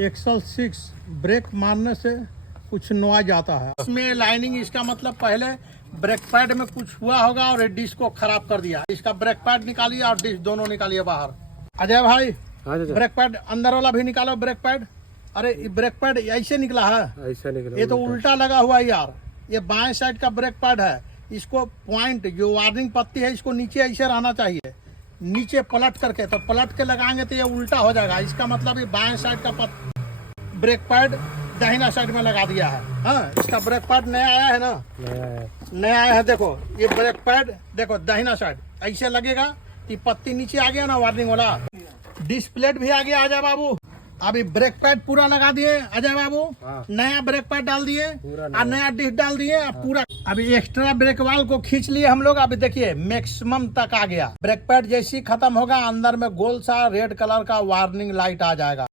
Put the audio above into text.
Axle 6 break मारने से कुछ नॉइज आता है। इसमें लाइनिंग, इसका मतलब पहले ब्रेक पैड में कुछ हुआ होगा और डिस्क को खराब कर दिया। इसका ब्रेक पैड निकालिए और डिस्क दोनों निकालिए बाहर। अजय भाई, ब्रेक पैड अंदर वाला भी निकालो ब्रेक पैड। अरे ये ब्रेक पैड ऐसे निकला है, ऐसा निकला, ये तो उल्टा लगा हुआ है यार। ये बाएं साइड का ब्रेक पैड है, इसको पॉइंट जो वार्निंग पत्ती है इसको नीचे ऐसे रहना चाहिए, नीचे पलट करके। तो पलट के लगाएंगे तो ये उल्टा हो जाएगा। इसका मतलब ये बाएं साइड का ब्रेक पैड दाहिना साइड में लगा दिया है। हाँ, इसका ब्रेक पैड नया आया है ना, नया आया है। देखो ये ब्रेक पैड, देखो दाहिना साइड ऐसे लगेगा कि पत्ती नीचे आ गया ना वार्निंग वाला। डिस्प्लेट भी आ गया अजय बाबू। अभी ब्रेक पैड पूरा लगा दिए अजय बाबू, नया ब्रेक पैड डाल दिए और नया डिस्क डाल दिए पूरा। अभी एक्स्ट्रा ब्रेक वाल को खींच लिए हम लोग। अभी देखिए मैक्सिमम तक आ गया। ब्रेक पैड जैसी खत्म होगा, अंदर में गोल सा रेड कलर का वार्निंग लाइट आ जाएगा।